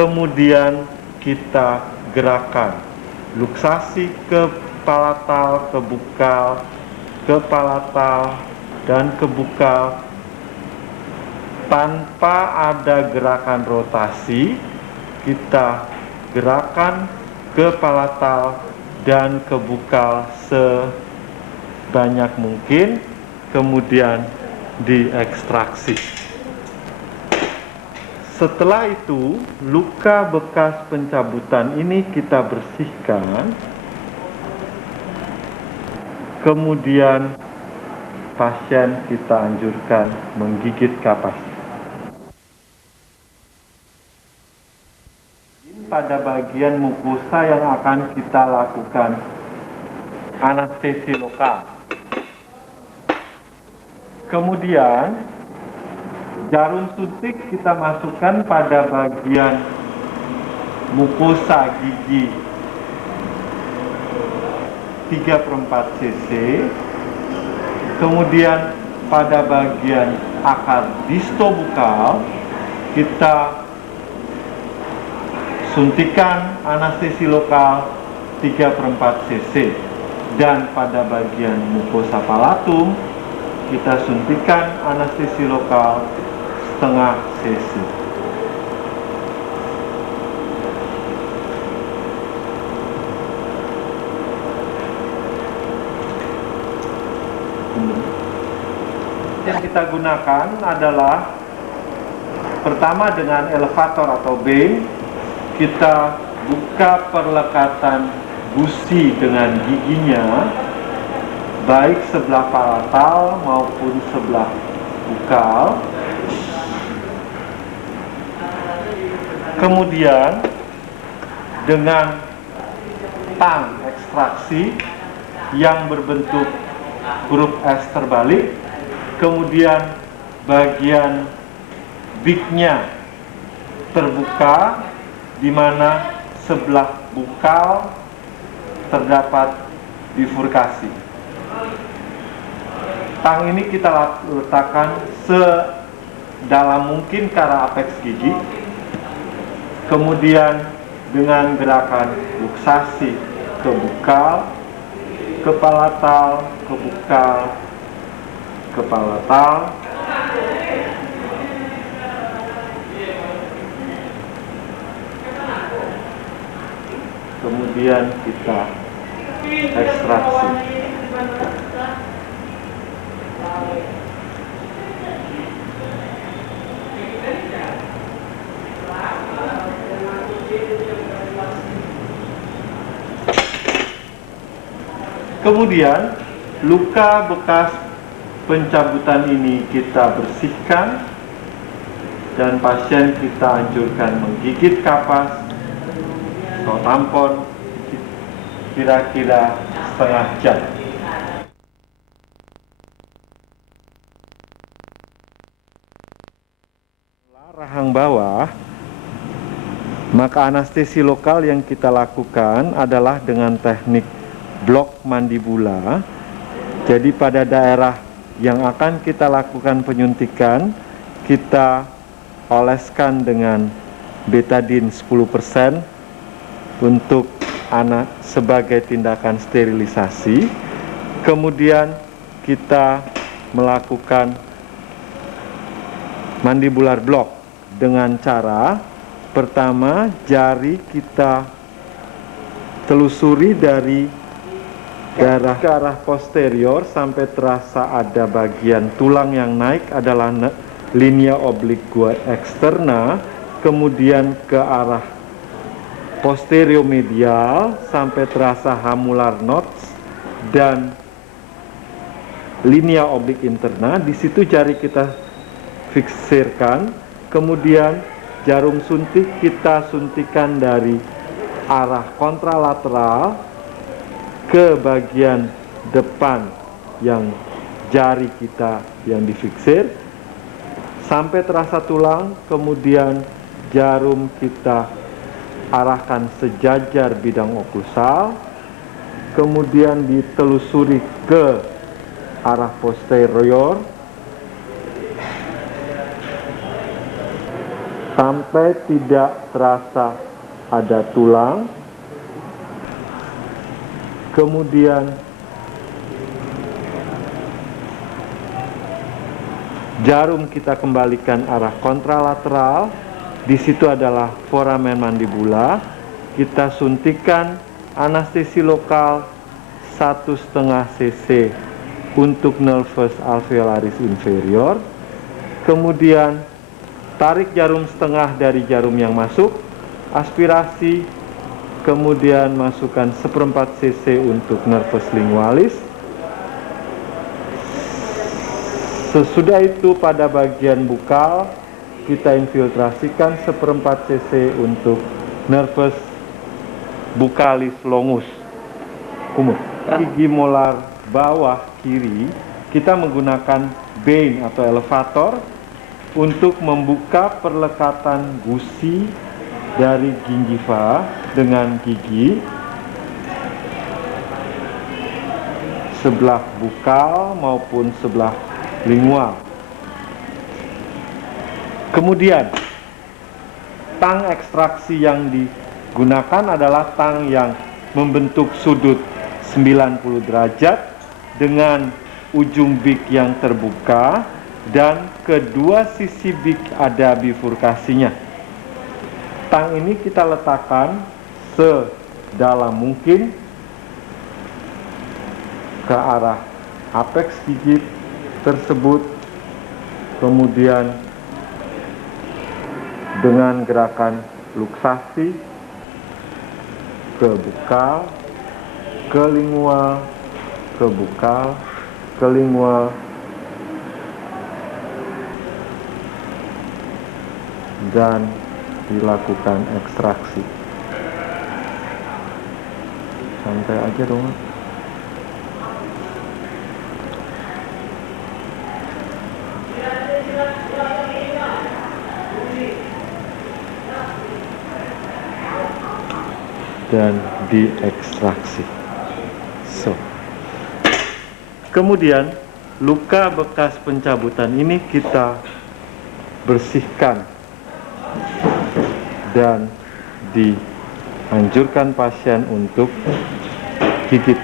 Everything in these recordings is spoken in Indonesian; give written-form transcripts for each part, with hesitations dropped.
Kemudian kita gerakan luksasi ke palatal, ke bukal, ke palatal, dan ke bukal tanpa ada gerakan rotasi. Kita gerakan ke palatal dan ke bukal sebanyak mungkin, kemudian diekstraksi. Setelah itu, luka bekas pencabutan ini kita bersihkan. Kemudian pasien kita anjurkan menggigit kapas. Pada bagian mukosa yang akan kita lakukan anestesi lokal. Kemudian jarum suntik kita masukkan pada bagian mukosa gigi 3/4 cc. Kemudian pada bagian akar distobukal kita suntikan anestesi lokal 3/4 cc. Dan pada bagian mukosa palatum kita suntikan anestesi lokal 0,5 cc. Yang kita gunakan adalah pertama dengan elevator atau beam, kita buka perlekatan gusi dengan giginya, baik sebelah palatal maupun sebelah bukal. Kemudian dengan tang ekstraksi yang berbentuk huruf S terbalik, kemudian bagian beaknya terbuka, di mana sebelah bukal terdapat bifurkasi. Tang ini kita letakkan sedalam mungkin ke arah apeks gigi. Kemudian dengan gerakan luksasi ke bukal, ke palatal, ke bukal, ke palatal, kemudian kita ekstraksi. Kemudian luka bekas pencabutan ini kita bersihkan dan pasien kita anjurkan menggigit kapas atau tampon kira-kira setengah jam. Rahang bawah, maka anestesi lokal yang kita lakukan adalah dengan teknik blok mandibula. Jadi pada daerah yang akan kita lakukan penyuntikan, kita oleskan dengan betadine 10% untuk anak sebagai tindakan sterilisasi. Kemudian kita melakukan mandibular block dengan cara pertama jari kita telusuri dari darah ke arah posterior sampai terasa ada bagian tulang yang naik adalah linea obliqua externa, kemudian ke arah posterior-medial sampai terasa hamular nodes dan linea oblik interna. Di situ jari kita fiksirkan, kemudian jarum suntik kita suntikan dari arah kontralateral ke bagian depan yang jari kita yang difiksir sampai terasa tulang, kemudian jarum kita arahkan sejajar bidang oklusal, kemudian ditelusuri ke arah posterior sampai tidak terasa ada tulang. Kemudian jarum kita kembalikan arah kontralateral. Di situ adalah foramen mandibula. Kita suntikan anestesi lokal 1,5 cc untuk nervus alveolaris inferior. Kemudian tarik jarum setengah dari jarum yang masuk, aspirasi, kemudian masukkan 1/4 cc untuk nervus lingualis. Sesudah itu pada bagian bukal kita infiltrasikan 1/4 cc untuk nervus bucalis longus kumur. Gigi molar bawah kiri kita menggunakan bane atau elevator untuk membuka perlekatan gusi dari gingiva dengan gigi sebelah bukal maupun sebelah lingual. Kemudian tang ekstraksi yang digunakan adalah tang yang membentuk sudut 90 derajat dengan ujung bik yang terbuka dan kedua sisi bik ada bifurkasinya. Tang ini kita letakkan sedalam mungkin ke arah apeks gigi tersebut, kemudian dengan gerakan luksasi ke bukal, ke lingual, ke bukal, ke lingual, dan dilakukan ekstraksi. Santai aja dong. Dan diekstraksi. Kemudian luka bekas pencabutan ini kita bersihkan dan dianjurkan pasien untuk gigit.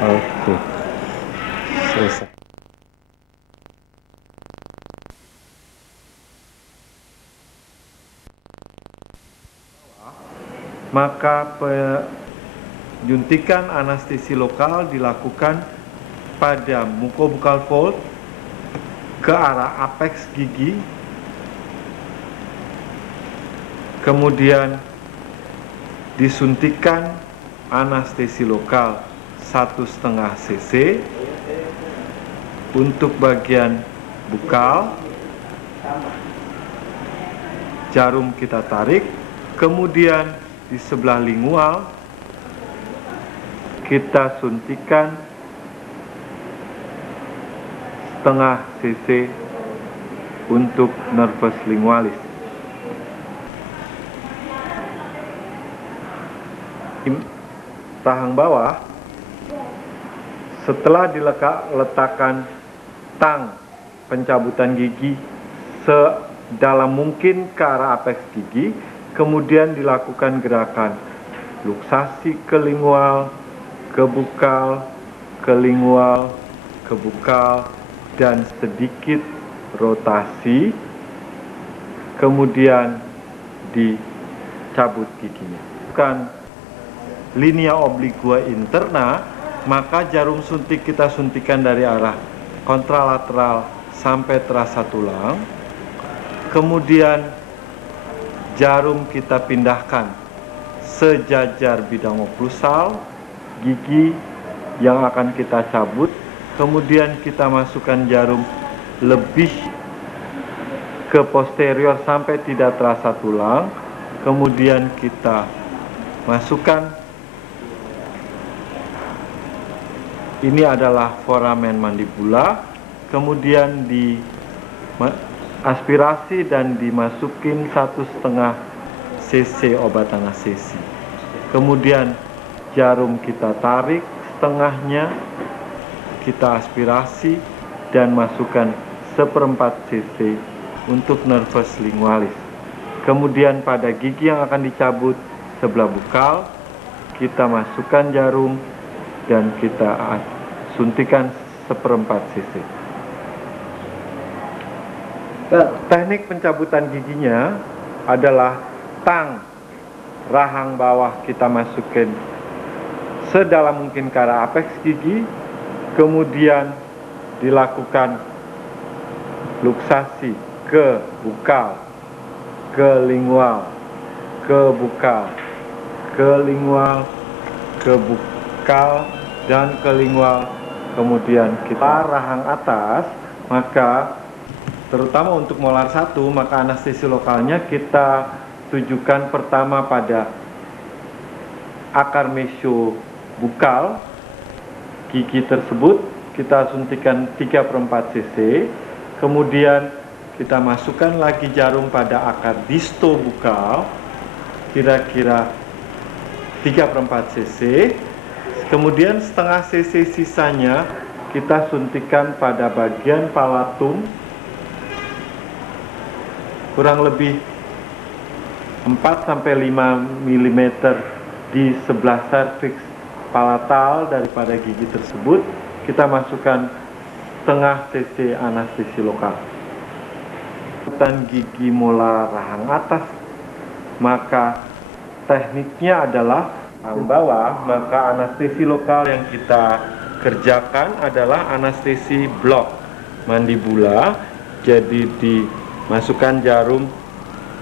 Oke, selesai. Maka penyuntikan anestesi lokal dilakukan pada mucobuccal fold ke arah apeks gigi, kemudian disuntikan anestesi lokal 1,5 cc untuk bagian bukal, jarum kita tarik, kemudian di sebelah lingual kita suntikan 0,5 cc untuk nervus lingualis. Rahang bawah, setelah diletakkan tang pencabutan gigi sedalam mungkin ke arah apeks gigi, kemudian dilakukan gerakan luksasi ke lingual, ke bukal, ke lingual, ke bukal, dan sedikit rotasi, kemudian dicabut giginya. Bukan linea obligua interna, maka jarum suntik kita suntikan dari arah kontralateral sampai terasa tulang, kemudian jarum kita pindahkan sejajar bidang oklusal, gigi yang akan kita cabut, kemudian kita masukkan jarum lebih ke posterior sampai tidak terasa tulang, kemudian kita masukkan, ini adalah foramen mandibula, kemudian di aspirasi dan dimasukin 1,5 cc obat anestesi. Kemudian jarum kita tarik setengahnya, kita aspirasi dan masukkan 1/4 cc untuk nervus lingualis. Kemudian pada gigi yang akan dicabut sebelah bukal, kita masukkan jarum dan kita suntikan 1/4 cc. Teknik pencabutan giginya adalah tang rahang bawah kita masukin sedalam mungkin ke arah apeks gigi, kemudian dilakukan luksasi ke bukal, ke lingual, ke bukal, ke lingual, ke bukal, dan ke lingual. Kemudian kita rahang atas, maka terutama untuk molar 1, maka anestesi lokalnya kita tujukan pertama pada akar mesio bukal gigi tersebut, kita suntikan 3/4 cc, kemudian kita masukkan lagi jarum pada akar disto bukal kira-kira 3/4 cc, kemudian setengah cc sisanya kita suntikan pada bagian palatum kurang lebih 4-5 mm di sebelah serviks palatal daripada gigi tersebut. Kita masukkan setengah cc anestesi lokal. Pencabutan gigi molar rahang atas, maka tekniknya adalah rahang bawah, maka anestesi lokal yang kita kerjakan adalah anestesi blok mandibula. Jadi dimasukkan jarum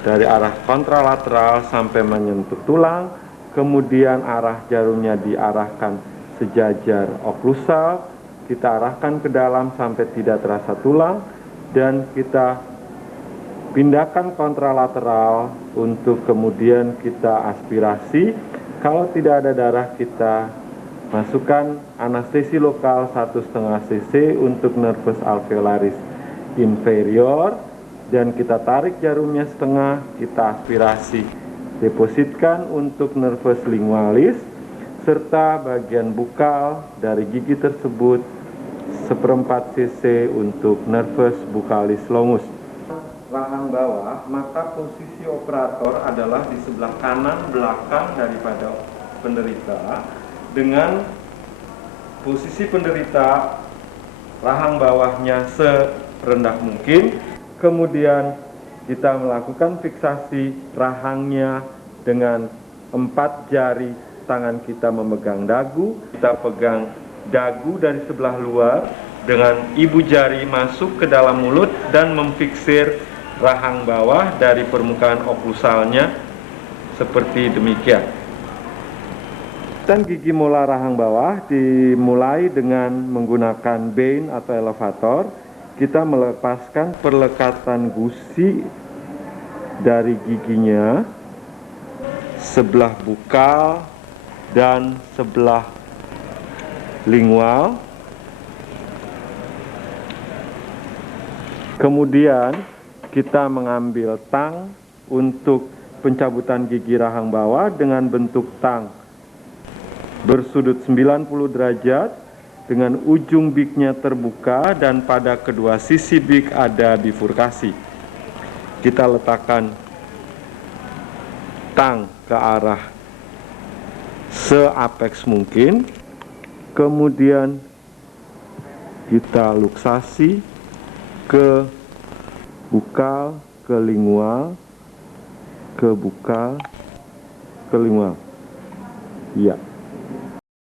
dari arah kontralateral sampai menyentuh tulang, kemudian arah jarumnya diarahkan sejajar oklusal, kita arahkan ke dalam sampai tidak terasa tulang, dan kita pindahkan kontralateral untuk kemudian kita aspirasi. Kalau tidak ada darah, kita masukkan anestesi lokal 1/2 cc untuk nervus alveolaris inferior, dan kita tarik jarumnya setengah, kita aspirasi, depositkan untuk nervus lingualis serta bagian bukal dari gigi tersebut 1/4 cc untuk nervus bucalis longus. Rahang bawah, maka posisi operator adalah di sebelah kanan belakang daripada penderita, dengan posisi penderita rahang bawahnya serendah mungkin. Kemudian kita melakukan fiksasi rahangnya dengan 4 jari tangan kita memegang dagu. Kita pegang dagu dari sebelah luar dengan ibu jari masuk ke dalam mulut dan memfiksir rahang bawah dari permukaan oklusalnya seperti demikian. Dan gigi molar rahang bawah dimulai dengan menggunakan bane atau elevator. Kita melepaskan perlekatan gusi dari giginya sebelah bukal dan sebelah lingual. Kemudian kita mengambil tang untuk pencabutan gigi rahang bawah dengan bentuk tang bersudut 90 derajat dengan ujung biknya terbuka dan pada kedua sisi bik ada bifurkasi. Kita letakkan tang ke arah seapeks mungkin, kemudian kita luksasi ke bukal, ke lingual, ke bukal, ke lingual. Iya.